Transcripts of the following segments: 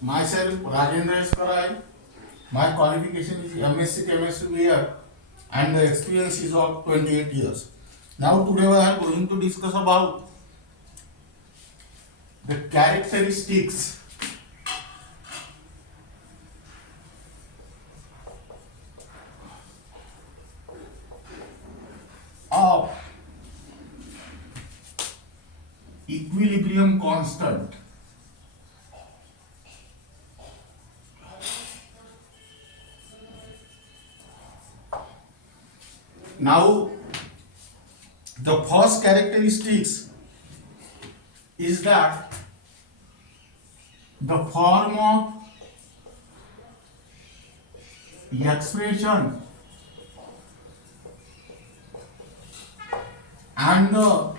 Myself, Rajendra Eswarai. My qualification is MSc Chemistry year and the experience is of 28 years. Now today we are going to discuss about the characteristics of equilibrium constant. Now the first characteristics is that the form of expression and the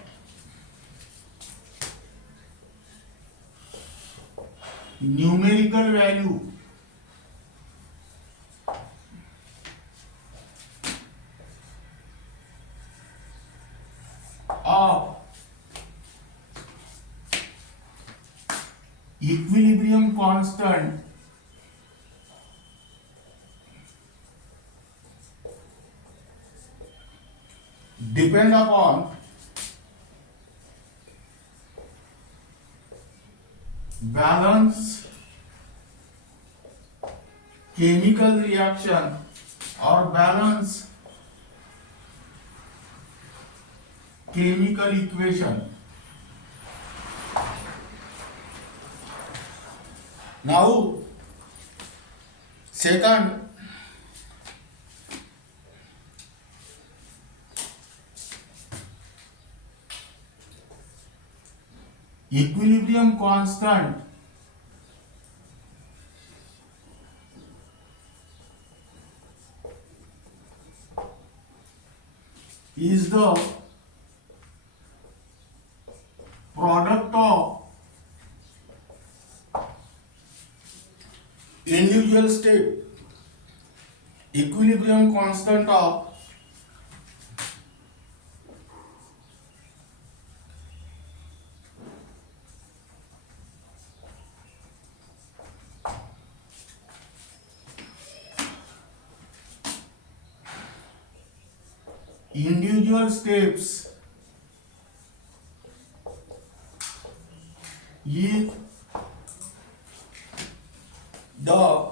numerical value of equilibrium constant depend upon balance chemical reaction or balance chemical equation. Now, second, equilibrium constant is the product of individual state. Equilibrium constant of individual steps if the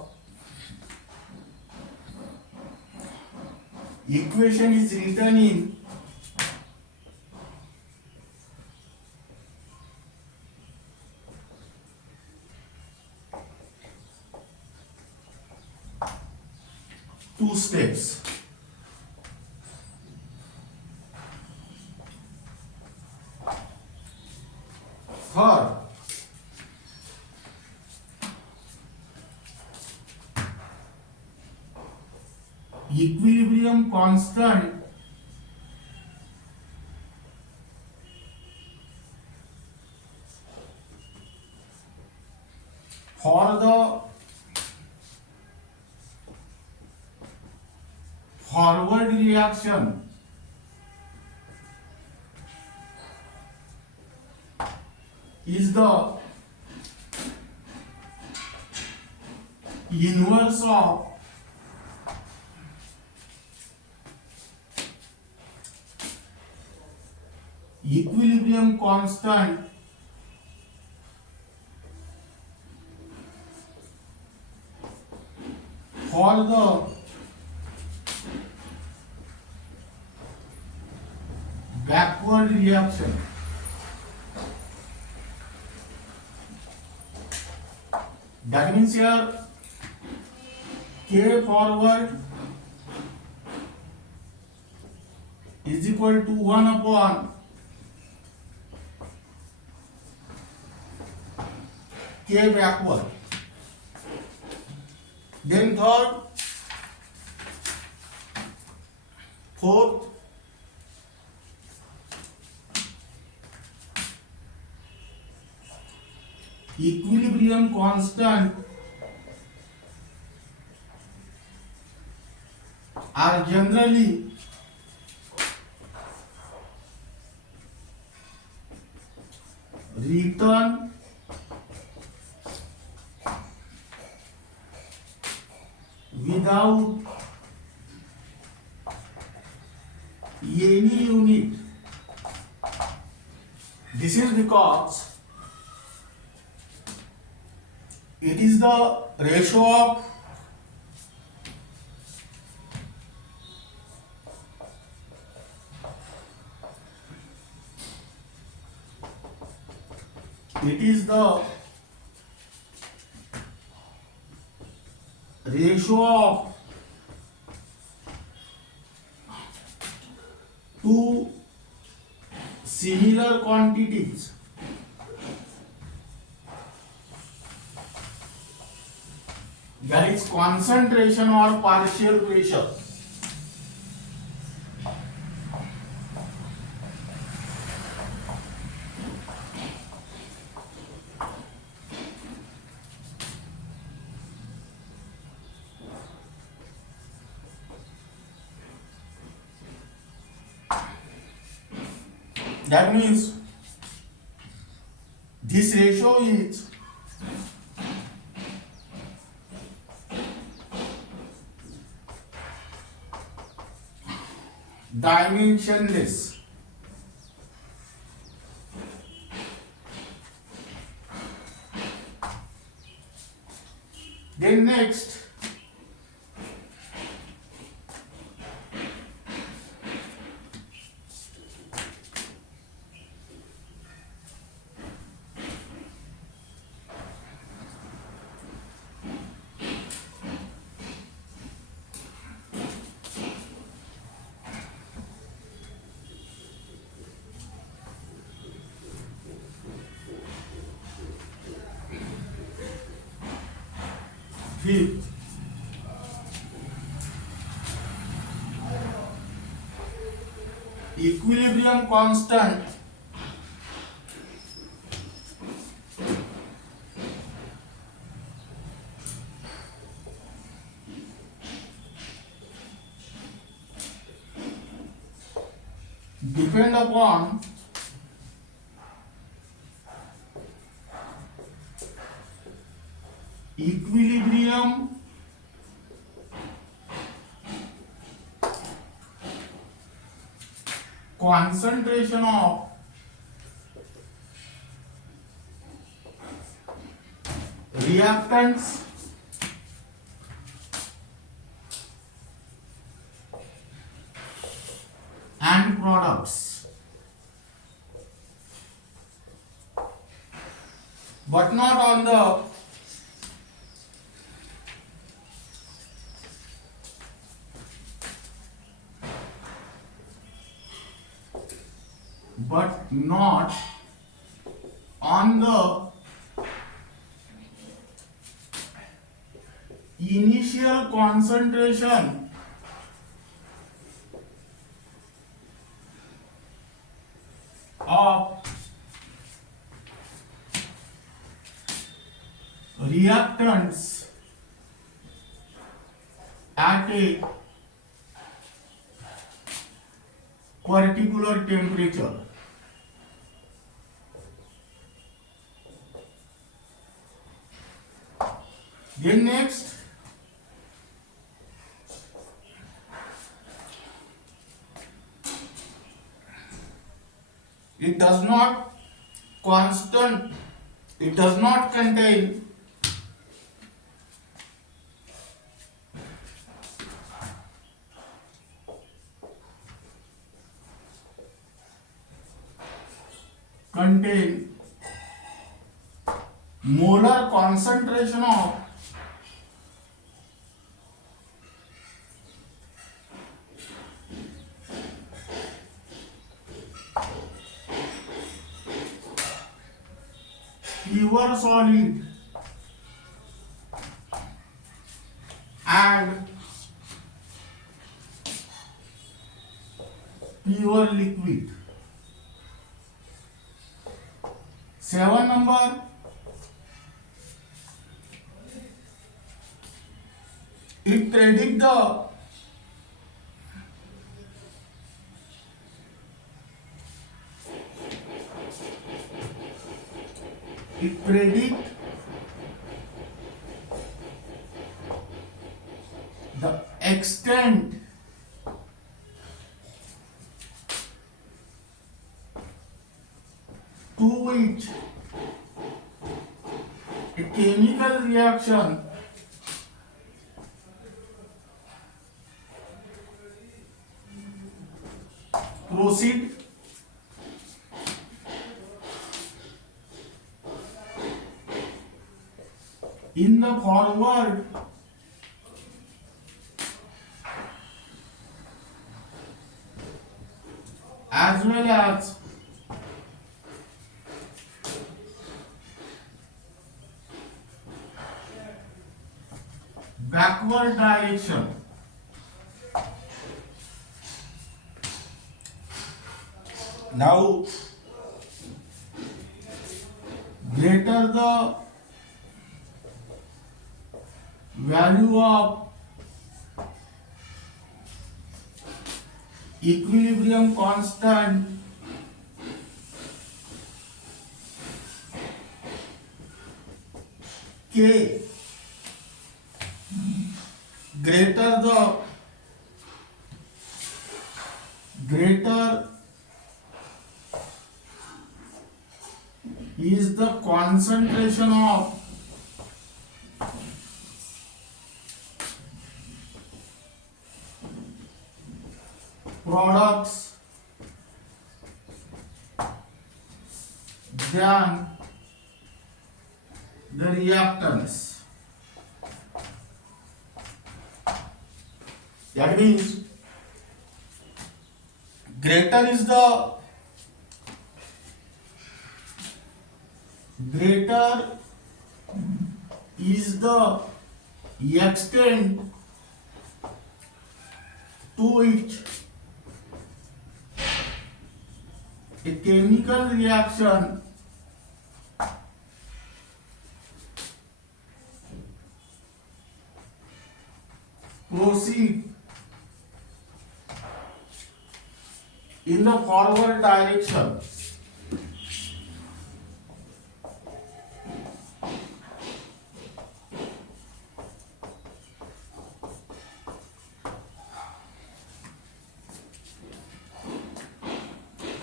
equation is written in two steps. Third, equilibrium constant for the forward reaction is the inverse of equilibrium constant for the backward reaction. That means here K forward is equal to 1 upon K backward. Then third, fourth, equilibrium constant are generally written without any unit. This is because it is the ratio of of two similar quantities that is concentration or partial pressure. That means this ratio is dimensionless. Then next, fifth, equilibrium constant depend upon equilibrium concentration of reactants and products, but not on the initial concentration of reactants at a particular temperature. Then next, it does not contain molar concentration of pure solid and pure liquid. 7 number, it predict the to which a chemical reaction proceed in the forward as well as backward direction. Now, greater the value of equilibrium constant K, greater is the concentration of products than the reactants. That means greater is the extent to which a chemical reaction proceed in the forward direction.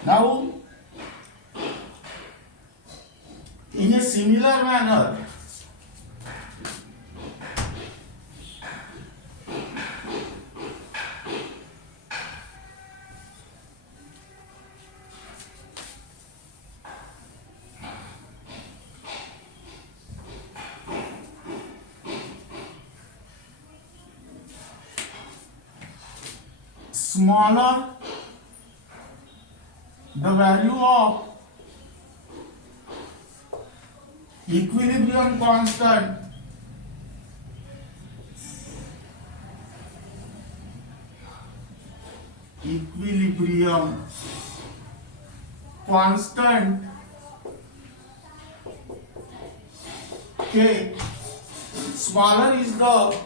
Now, in a similar manner, smaller the value of equilibrium constant K, smaller is the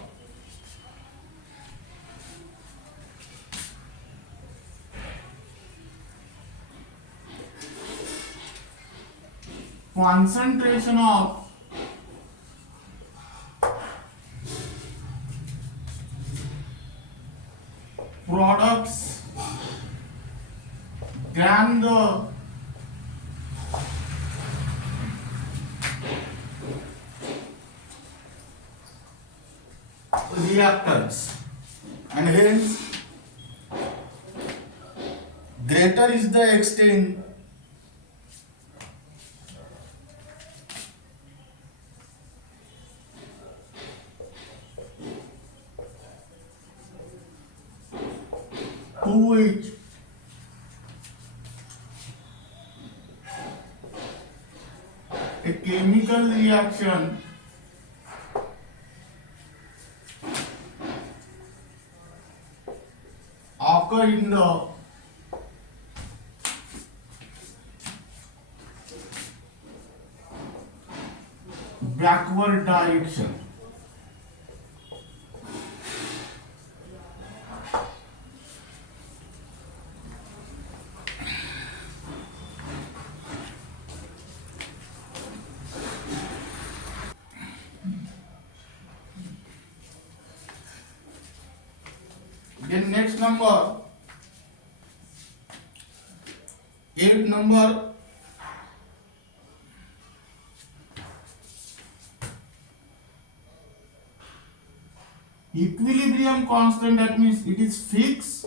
concentration of products than the reactants, and hence greater is the extent to which a chemical reaction occur in the backward direction. Then next number, 8 number, Equilibrium constant, that means it is fixed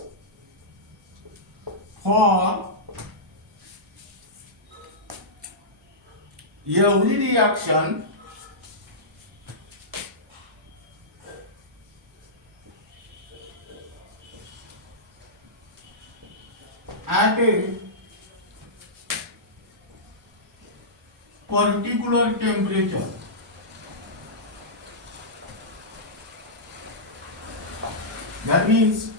for every reaction at a particular temperature. That means,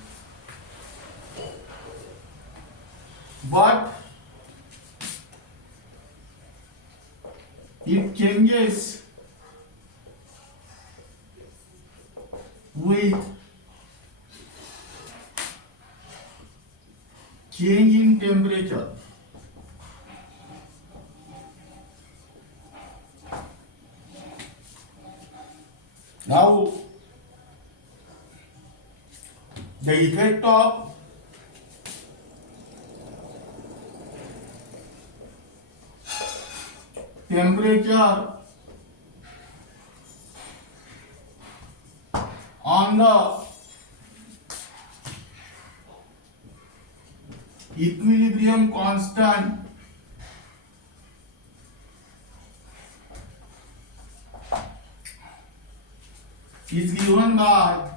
but it changes with change in temperature. Now, the effect of temperature on the equilibrium constant is given by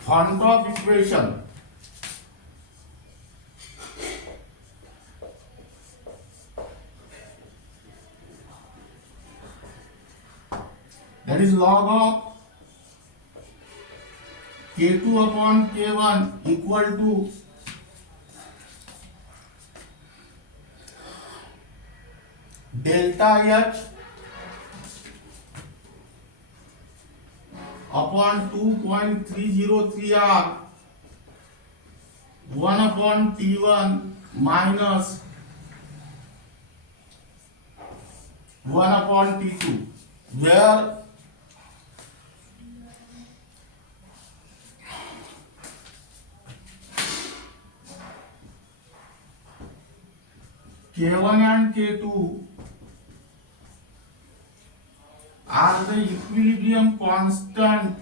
Vant Hoff equation. That is log of K2 upon K1 equal to delta H upon 2.303 R 1 upon T1 minus 1 upon T2, where K1 and K2 are the equilibrium constant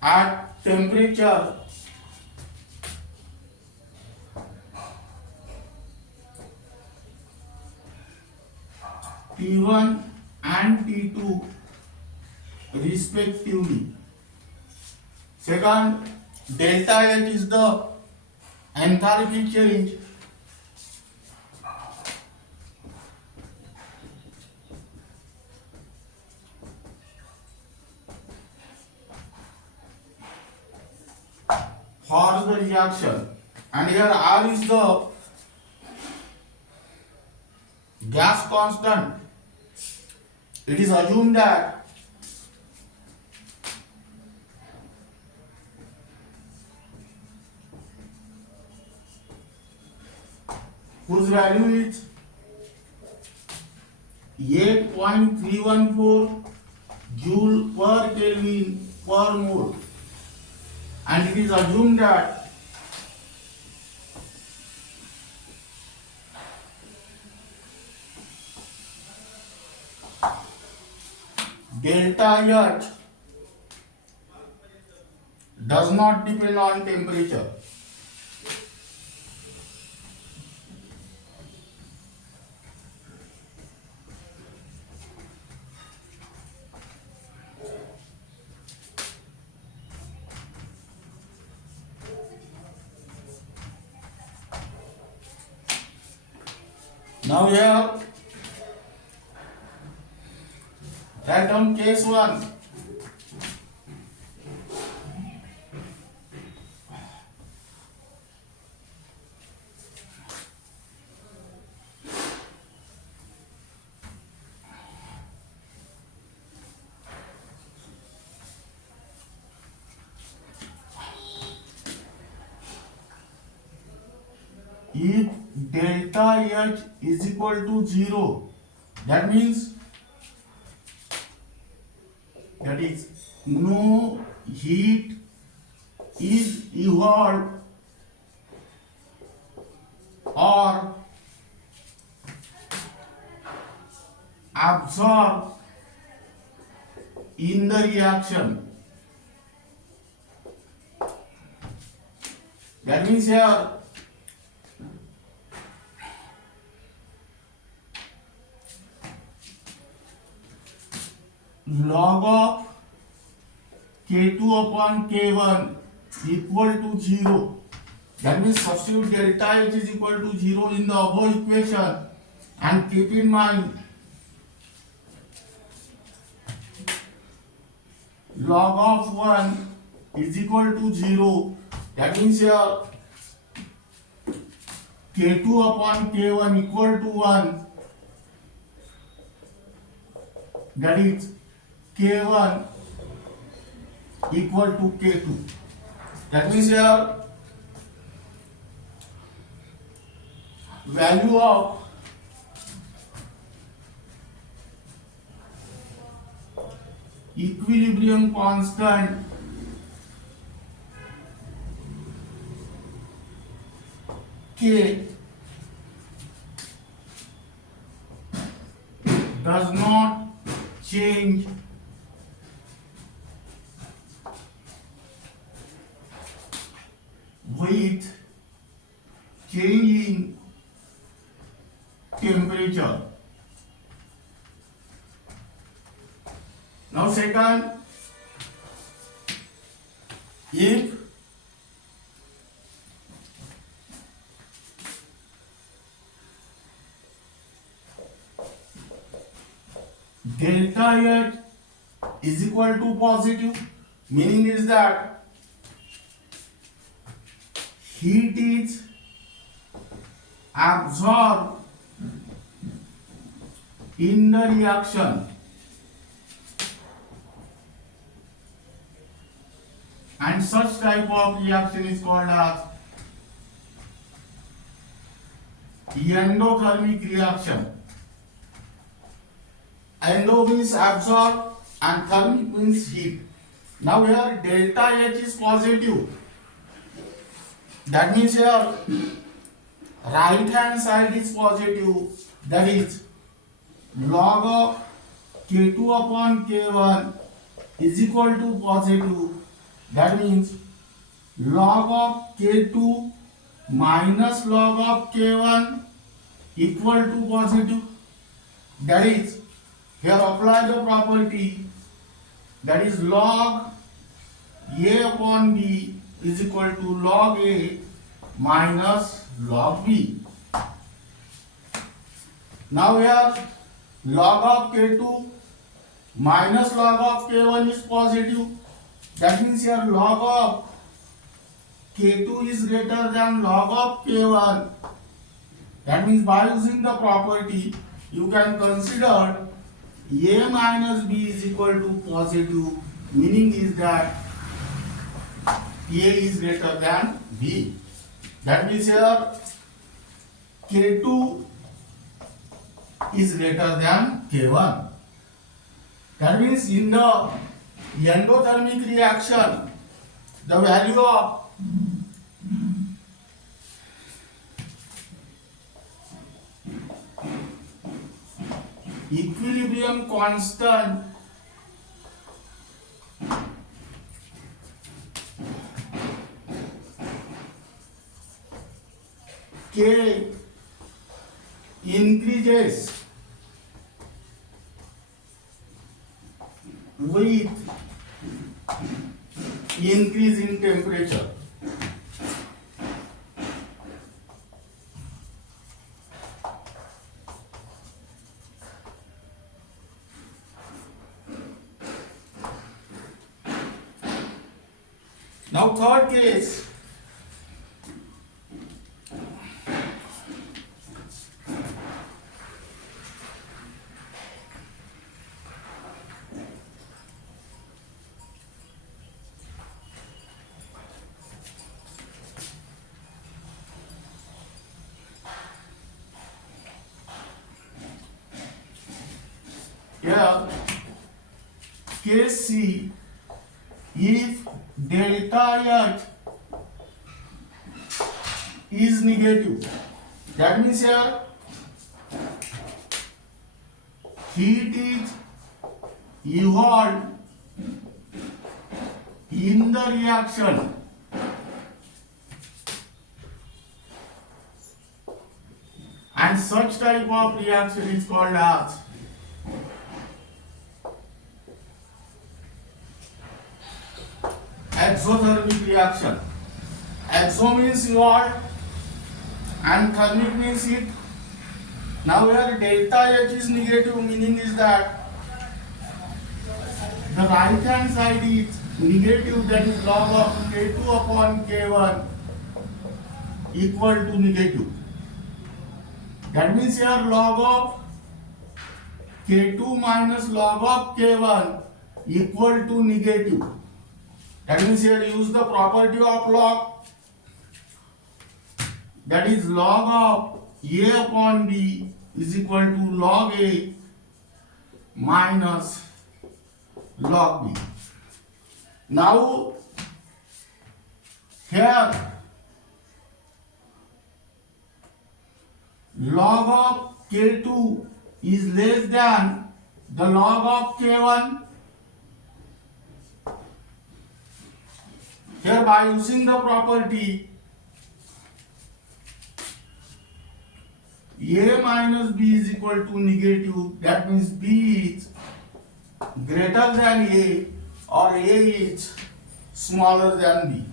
at temperature T1 and T2 respectively. Second, delta H is the enthalpy change for the reaction, and here R is the gas constant. It is assumed that whose value is 8.314 joule per Kelvin per mole, and it is assumed that delta H does not depend on temperature. Now here, write down case 1. If delta H is equal to 0, that means that is no heat is evolved or absorbed in the reaction. That means here log of K2 upon K1 equal to 0. That means substitute delta H is equal to 0 in the above equation and keep in mind log of 1 is equal to 0. That means here K2 upon K1 equal to 1. That is K1 equal to K2. That means here value of equilibrium constant K does not change with changing temperature. Now second, if delta H is equal to positive, meaning is that heat is absorbed in the reaction and such type of reaction is called as endothermic reaction. Endo means absorb and thermic means heat. Now here delta H is positive. That means here right hand side is positive. That is log of K2 upon K1 is equal to positive. That means log of K2 minus log of K1 equal to positive. That is, here apply the property, that is log A upon B is equal to log A minus log B. Now here log of K2 minus log of K1 is positive. That means here log of K2 is greater than log of K1. That means by using the property, you can consider A minus B is equal to positive, meaning is that A is greater than B. That means here K2 is greater than K1. That means in the endothermic reaction, the value of equilibrium constant K increases with increase in temperature. Now third case, here case C, if delta H is negative, that means here heat is evolved in the reaction and such type of reaction is called as exothermic reaction. Exo means evolved and thermic means heat. Now here delta H is negative, meaning is that the right hand side is negative, that is log of K2 upon K1 equal to negative. That means here log of K2 minus log of K1 equal to negative. That means here use the property of log, that is log of A upon B is equal to log A minus log B. Now here log of K2 is less than the log of K1. Here by using the property A minus B is equal to negative, that means B is greater than A or A is smaller than B.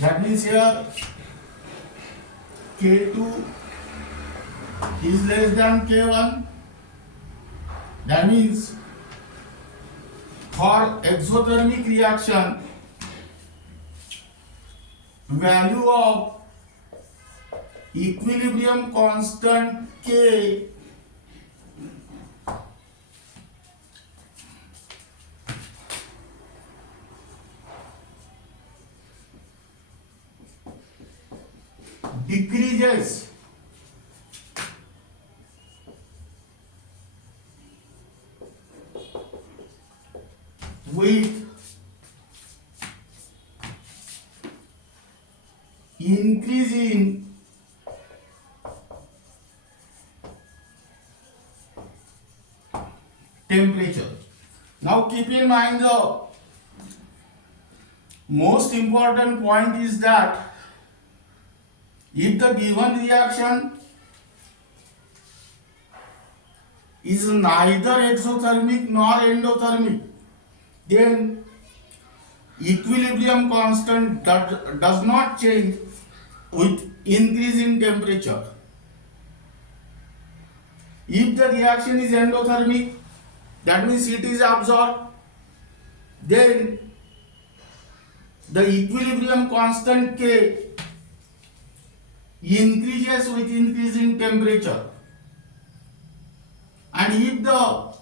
That means here K2 is less than K1. That means for exothermic reaction, value of equilibrium constant K decreases with increase in temperature. Now keep in mind the most important point is that if the given reaction is neither exothermic nor endothermic, then equilibrium constant does not change with increase in temperature. If the reaction is endothermic, that means heat is absorbed, then the equilibrium constant K increases with increase in temperature. And if the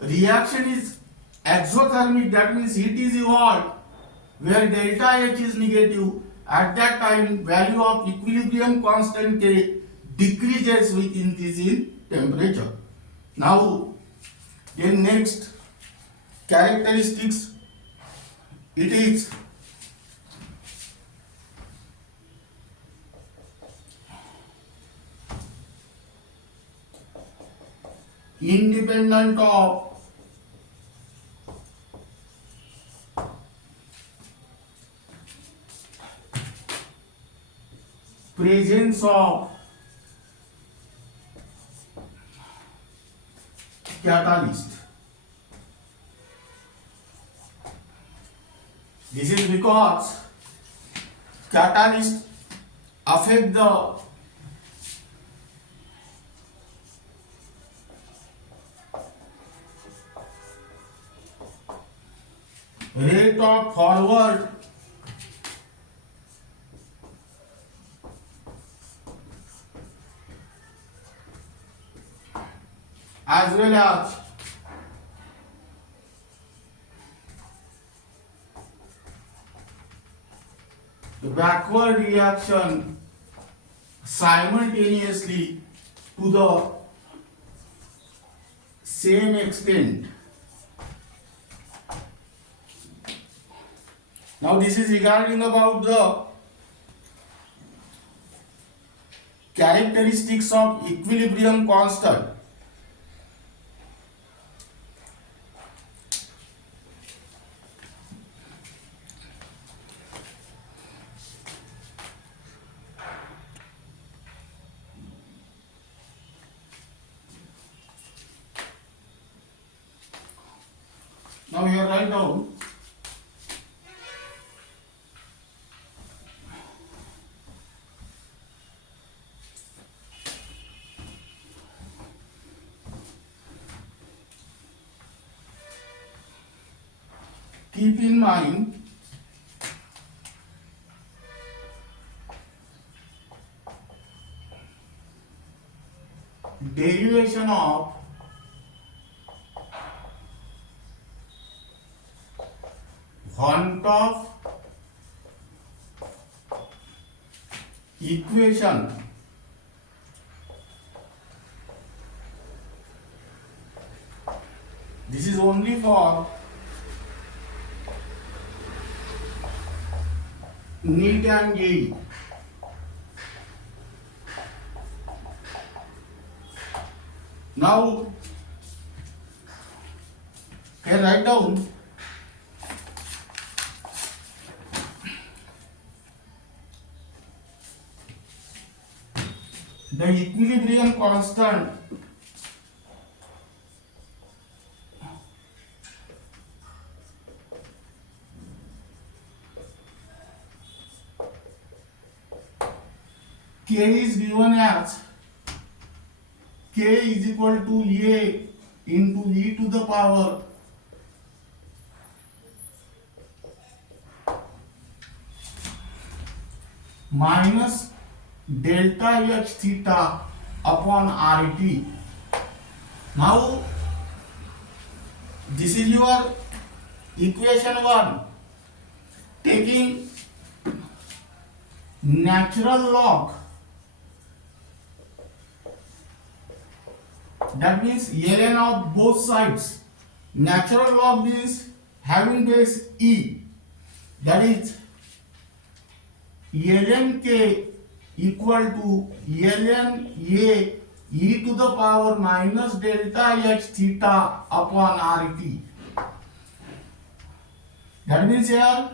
reaction is exothermic, that means heat is evolved where delta H is negative, at that time value of equilibrium constant K decreases with increase in temperature. Now in next characteristics, it is independent of presence of catalyst. This is because catalyst affect the rate of forward as well as the backward reaction simultaneously to the same extent. Now this is regarding about the characteristics of equilibrium constant. Now here write down keep in mind derivation of Vant Hoff equation this is only for NEET and JEE. Now here write down the equilibrium constant K is given as K is equal to A into e to the power minus delta H theta upon RT. Now this is your equation 1. Taking natural log, that means ln of both sides. Natural log means having base e, that is ln k equal to ln a e to the power minus delta h theta upon RT. That means here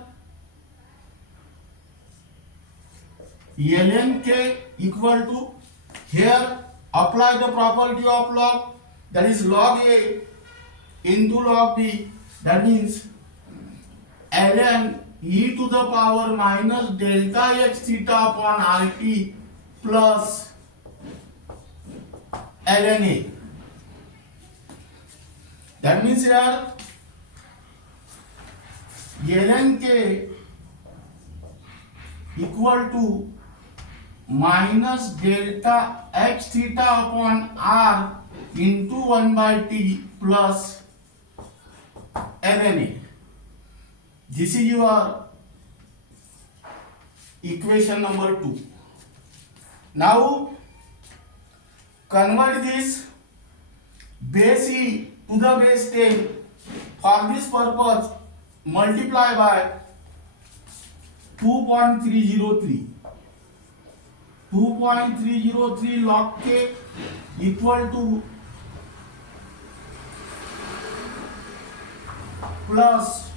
ln k equal to, here apply the property of log, that is log a into log b, that means ln e to the power minus delta h theta upon RT plus ln a. That means here ln k equal to minus delta h theta upon r into 1 by t plus ln a. This is your equation number 2. Now convert this base e to the base 10. For this purpose multiply by 2.303. 2.303 log k equal to plus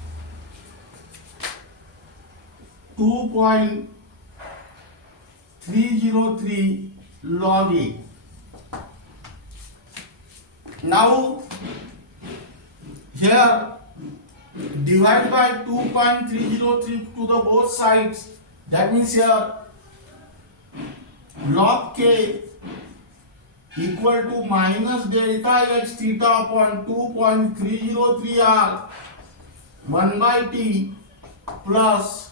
2.303 log a. Now here divide by 2.303 to the both sides, that means here log k equal to minus delta h theta upon 2.303 r 1 by t plus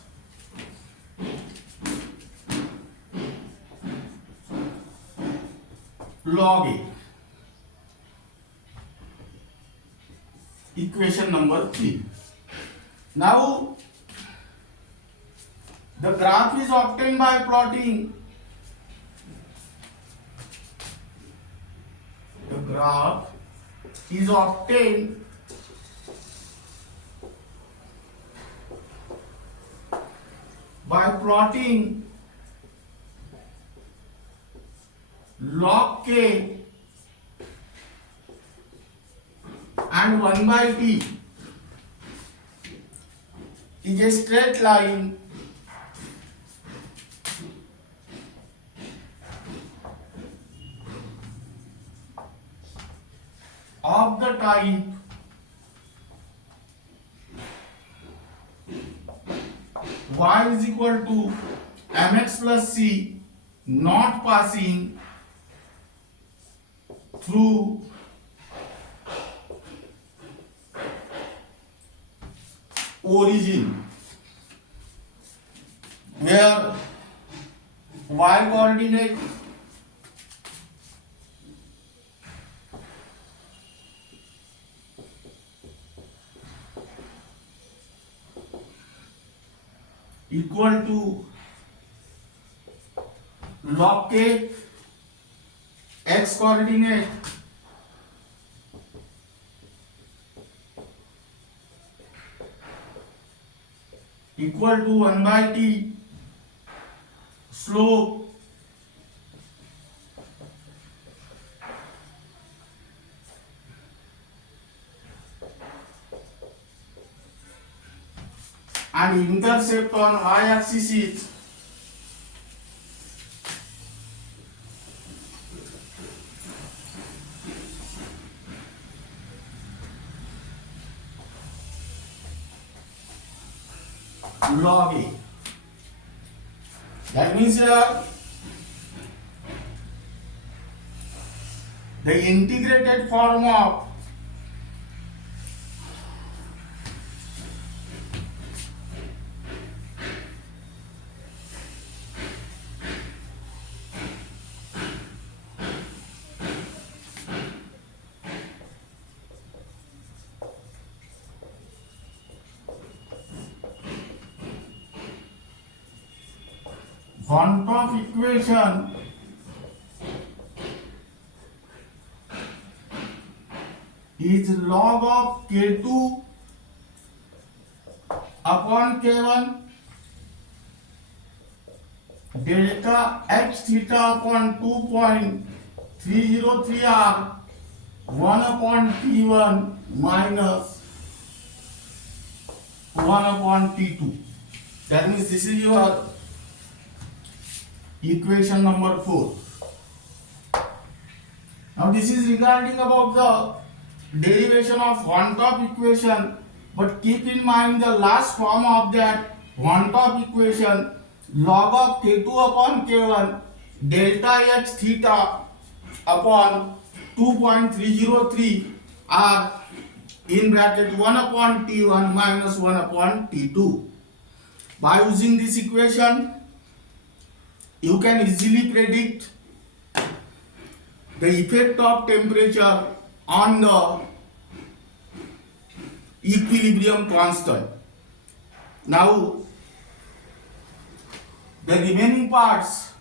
log a. Equation number 3. Now the graph is obtained by plotting by plotting log K and 1 by T is a straight line of the type y is equal to mx plus c not passing through origin, where y coordinate equal to log k, x coordinate equal to 1 by t, slope and intercept on y-axis is log A. That means the integrated form of Vant Hoff equation is log of K2 upon K1 delta H theta upon 2.303 R 1 upon T1 minus 1 upon T2. That means this is your equation number 4. Now this is regarding about the derivation of Vant Hoff equation, but keep in mind the last form of that Vant Hoff equation, log of K2 upon K1 delta H theta upon 2.303 R in bracket 1 upon T1 minus 1 upon T2. By using this equation, you can easily predict the effect of temperature on the equilibrium constant. Now, the remaining parts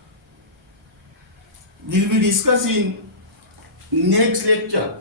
we will be discussing next lecture.